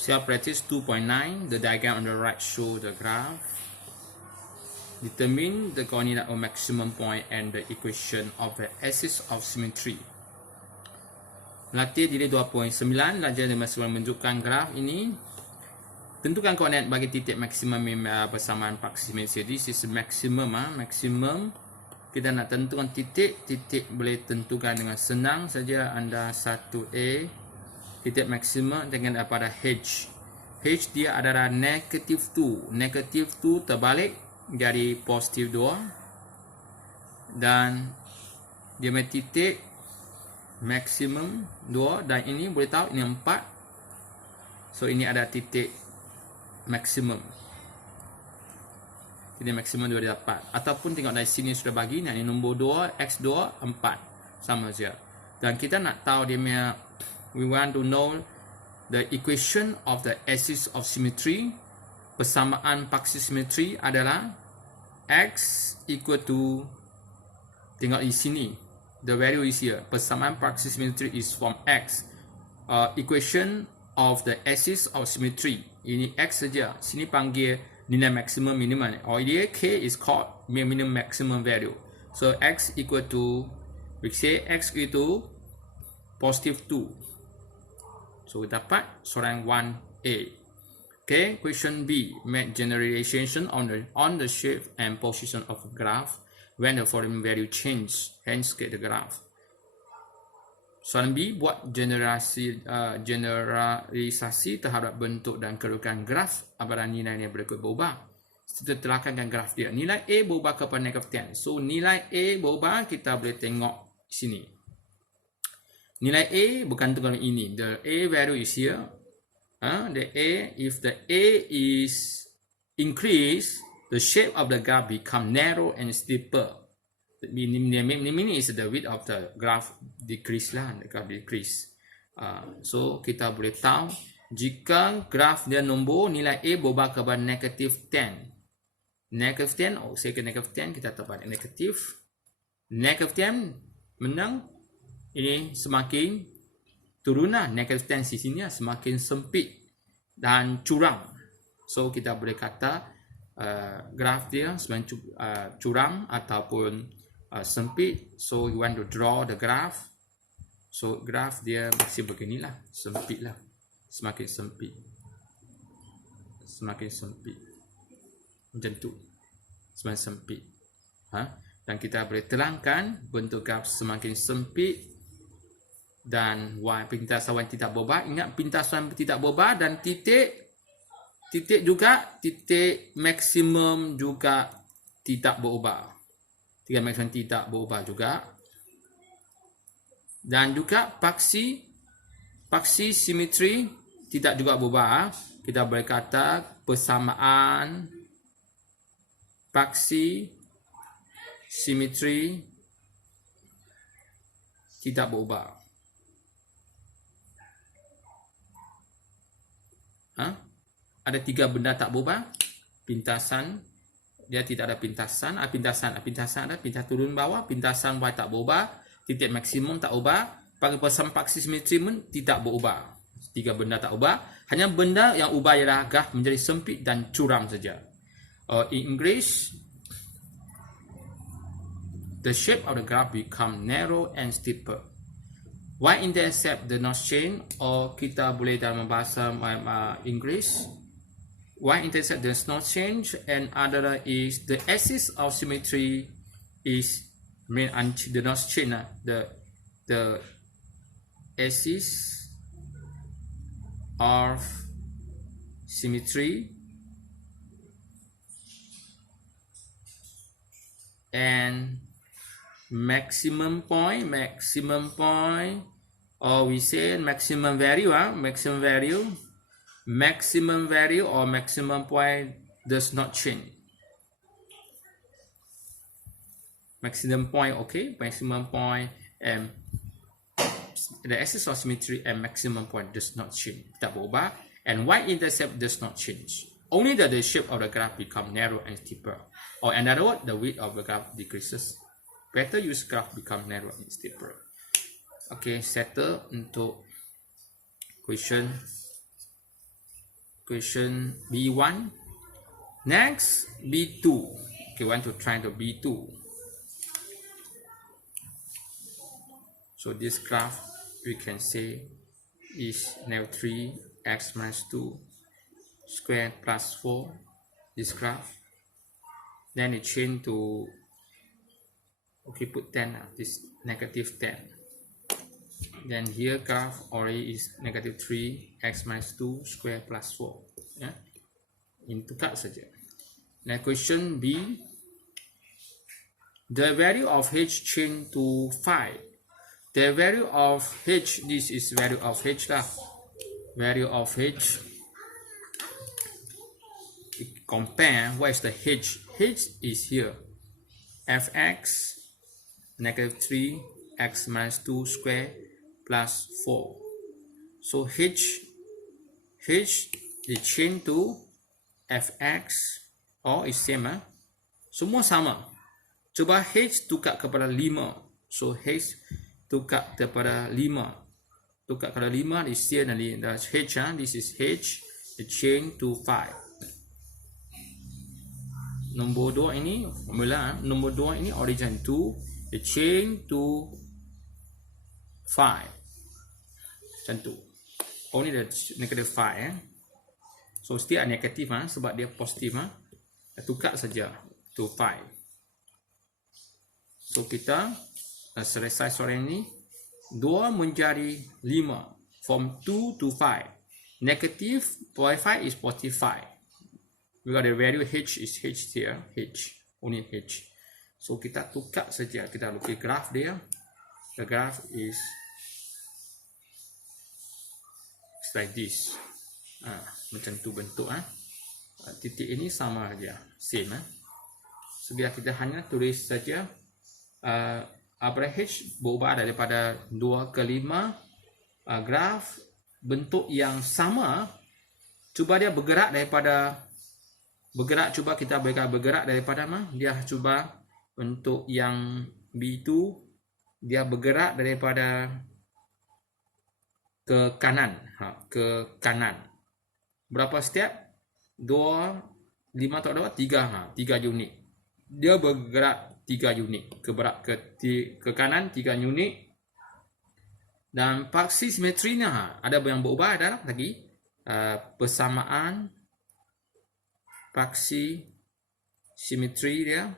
Self-practice 2.9. The diagram on the right show the graph. Determine the coordinate of maximum point and the equation of the axis of symmetry. Melatih diri 2.9. Belajar dengan menunjukkan graf ini. Tentukan koordinat bagi titik maksimum bersamaan proximity. This is maximum. Maximum. Kita nak tentukan titik. Titik boleh tentukan dengan senang saja. Anda 1A. Titik maksimum dengan daripada H. H dia adalah negative 2. Negative 2 terbalik jadi positif 2. Dan dia punya titik maksimum 2. Dan ini boleh tahu ini 4. So ini ada titik maksimum. Titik maksimum 2 dapat. Ataupun tengok dari sini sudah bagi. Ini nombor 2, X2, 4. Sama saja. Dan kita nak tahu dia punya, we want to know the equation of the axis of symmetry. Persamaan paksi symmetry adalah X equal to, tengok di sini, the value is here. Persamaan paksi symmetry is from X. Equation of the axis of symmetry. Ini X saja. Sini panggil nilai maximum minimum. Or dia K is called minimum maximum value. So X equal to, we say X equal to positive 2. So dapat soalan 1A. Okay, question B. Make generalization on the shape and position of a graph when the following value change. Hence get the graph. Soalan B, buat generalisasi terhadap bentuk dan kedudukan graf apabila nilainya berikut berubah. Kita telahkan graf dia. Nilai A berubah kepada negatif 10. So nilai A berubah, kita boleh tengok sini. Nilai A bukan tu kalau ini. The A value is here. The A, if the A is increased, the shape of the graph become narrow and steeper. The meaning is the width of the graph decrease lah. The graph decrease. So kita boleh tahu jika graf dia nombor nilai A berubah kepada negatif 10. Negatif 10, saya ke negatif 10, kita dapat negatif. Negatif 10 menang. Ini semakin turunan. Negatif 10 sisinya semakin sempit dan curam. So kita boleh kata graf dia semakin curam ataupun sempit. So you want to draw the graph. So graf dia masih beginilah, sempit lah, semakin sempit, semakin sempit, macam tu, semakin sempit. Dan kita boleh terangkan bentuk graf semakin sempit. Dan pintasan tidak berubah. Ingat pintasan tidak berubah dan titik juga, titik maksimum juga tidak berubah. Titik maksimum tidak berubah juga. Dan juga paksi simetri tidak juga berubah. Kita boleh kata persamaan paksi simetri tidak berubah. Ada 3 benda tak berubah. Pintasan, dia tidak ada pintasan. Pintasan ada pintas turun bawah. Pintasan Y tak berubah. Titik maksimum tak ubah. Persamaan paksi simetri pun tidak berubah. 3 benda tak ubah. Hanya benda yang ubah ialah graf menjadi sempit dan curam saja. In English, the shape of the graph become narrow and steeper. Y-intercept does not change, or kita boleh dalam bahasa English, Y-intercept does not change, and other is the axis of symmetry is does not change. The axis of symmetry and maximum point, or we say maximum value, maximum value or maximum point does not change. Maximum point, okay, maximum point and the axis of symmetry and maximum point does not change. Tak berubah, and y-intercept does not change. Only the shape of the graph become narrow and steeper. Or in other words, the width of the graph decreases. Better use graph become narrow and steeper. Okay, settle untuk question equation B1. Next, B2. Okay, want to try the B2. So this graph we can say is negative 3x minus 2 squared plus 4. This graph. Then it change to, okay, put 10. This negative 10. Then here graph already is negative 3x minus 2 square plus 4. Yeah? Ini tukar saja. Now question B. The value of h change to 5. The value of h, this is value of h lah. Value of h. Compare, what is the h? H is here. Fx negative 3x minus 2 square plus 4. So h is change to fx or is same. Semua sama. Cuba h tukar kepada 5. So h tukar kepada 5. Tukar kepada 5 di sini dan h. This is h. The change to 5. Nombor 2 ini formula. Nombor 2 ini origin 2. The change to 5. Macam tu. Oh, ni dah negative 5. So still negatif sebab dia positif. Tukar saja to 5. So kita selesai soalan ini. 2 menjadi 5. From 2 to 5. Negative 0.5 is positive 5. We got the value h is h here. H. Only h. So kita tukar saja. Kita lukis graph dia. The graph is like this. Macam tu bentuk. Titik ini sama saja. Same. So biar kita hanya tulis saja average berubah daripada 2 ke 5. Graph bentuk yang sama. Cuba dia bergerak daripada cuba kita bergerak daripada dia cuba bentuk yang B2 dia bergerak daripada ke kanan. Ke kanan. Berapa step? 2, 5 atau 2? 3. 3 unit. Dia bergerak 3 unit. Ke kanan 3 unit. Dan paksi simetrinya ada yang berubah adalah lagi persamaan paksi simetri dia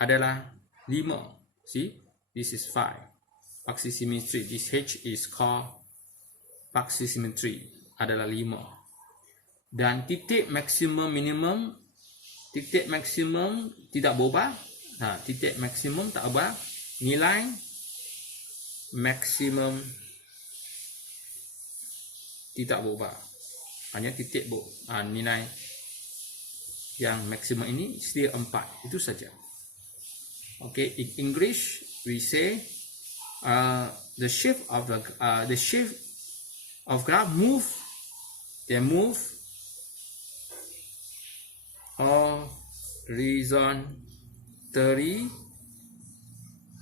adalah 5. See? This is 5. Paksi simetri. This H is called paksi simetri. Adalah 5. Dan titik maksimum minimum. Titik maksimum tidak berubah. Titik maksimum tak berubah. Nilai maksimum tidak berubah. Hanya titik nilai yang maksimum ini still 4. Itu saja. Okay, in English we say the shape of graph move. They move horizontally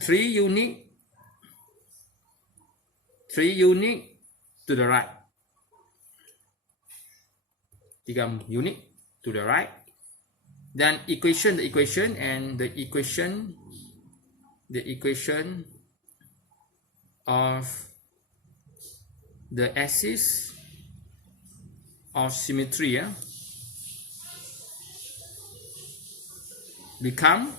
3 unit to the right. 3 unit to the right. Then the equation of the axis of symmetry become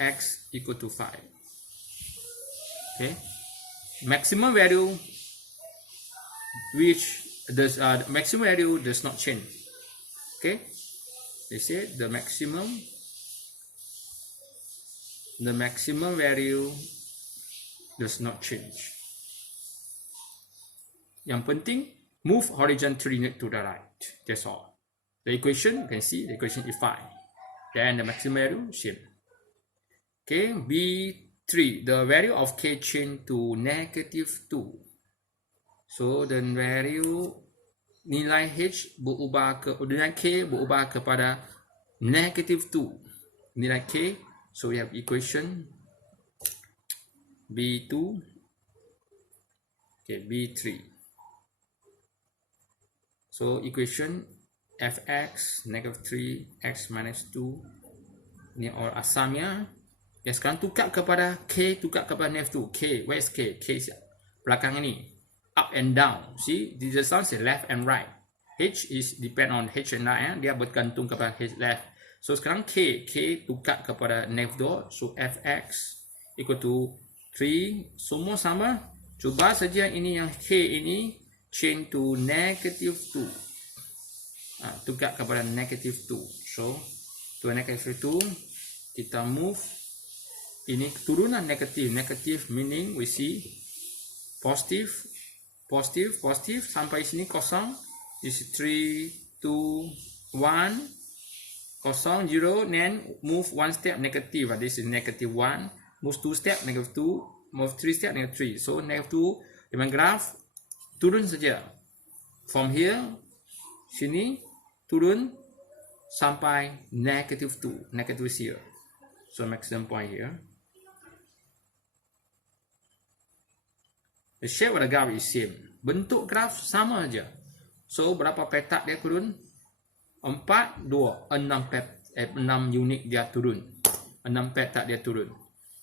x equal to 5. Okay, maximum value which does maximum value does not change. Okay, they say the maximum value does not change. Yang penting move horizontally to the right. That's all. The equation, you can see the equation is 5. Then the maximum value same. Okay, B3, the value of k change to negative 2. So the value nilai h berubah nilai k berubah kepada negative 2. Nilai k, so we have equation B2. Okay, B3. So equation fx negative 3 x minus 2 ni all asalnya. Ya, sekarang tukar kepada k, tukar kepada negative 2. K, where is k? K belakang ini. Up and down. See, this sound say left and right. H is depend on H and I. Dia bergantung kepada H left. So sekarang k tukar kepada negative 2. So fx equal to 3. Semua sama. Cuba saja ini yang k ini change to negative 2. Tukar kepada negative 2. So to negative 2 kita move ini turunan negatif. Negatif meaning we see positive sampai sini kosong. This is 3, 2, 1 kosong 0, then move one step negative. This is negative 1. Move 2 step negative 2. Move 3 step negative 3. So negative 2 dengan graf turun saja. From here sini turun sampai negative 2. Negative here. So maximum point here. The shape of the graph is same. Bentuk graf sama aja. So berapa petak dia turun? 4, 2, 6 unit dia turun. 6 petak dia turun.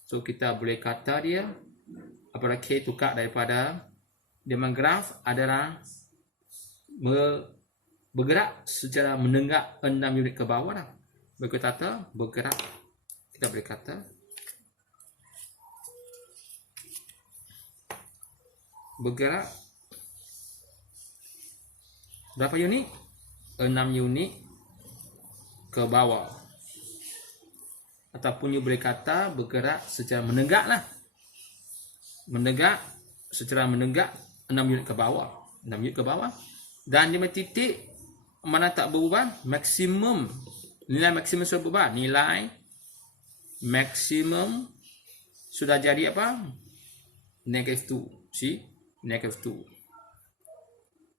So kita boleh kata dia apabila K tukar daripada dengan graf adalah bergerak secara menenggak 6 unit ke bawah dah. Berkata bergerak, kita boleh kata bergerak berapa unit? 6 unit ke bawah. Ataupun you boleh kata bergerak secara menenggak lah. Menenggak, secara menenggak 6 unit ke bawah. 6 unit ke bawah. Dan dia titik mana tak berubah? Maksimum. Nilai maksimum sudah berubah. Nilai maksimum sudah jadi apa? Negative 2. See? Negative 2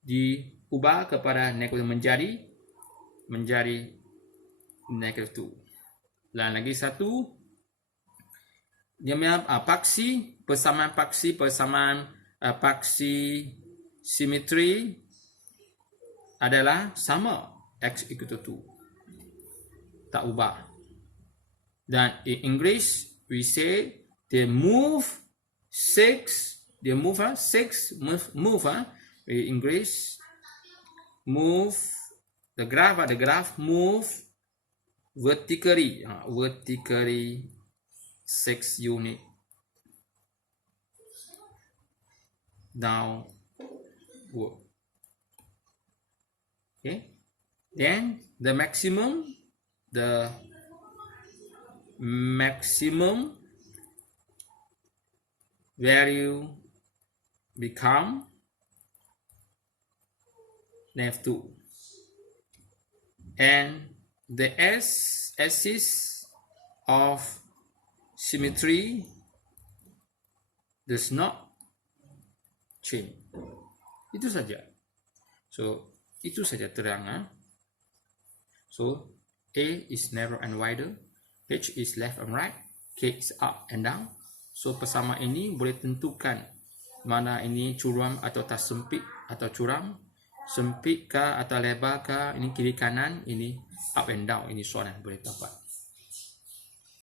diubah kepada negative menjadi negative 2. Dan lagi satu dia punya paksi, persamaan paksi simetri adalah sama, x equal to 2, tak ubah. Dan in English we say they move 6. Dia move 6 move in English move the graph move vertically 6 unit downward. Okay, then the maximum value become negative 2, and the axis of symmetry does not change. Itu saja. So itu saja terang. So A is narrow and wider, H is left and right, K is up and down. So persamaan ini boleh tentukan mana ini curam atau tak sempit atau curam, sempit kah atau lebar kah, ini kiri kanan, ini up and down. Ini soalan boleh dapat.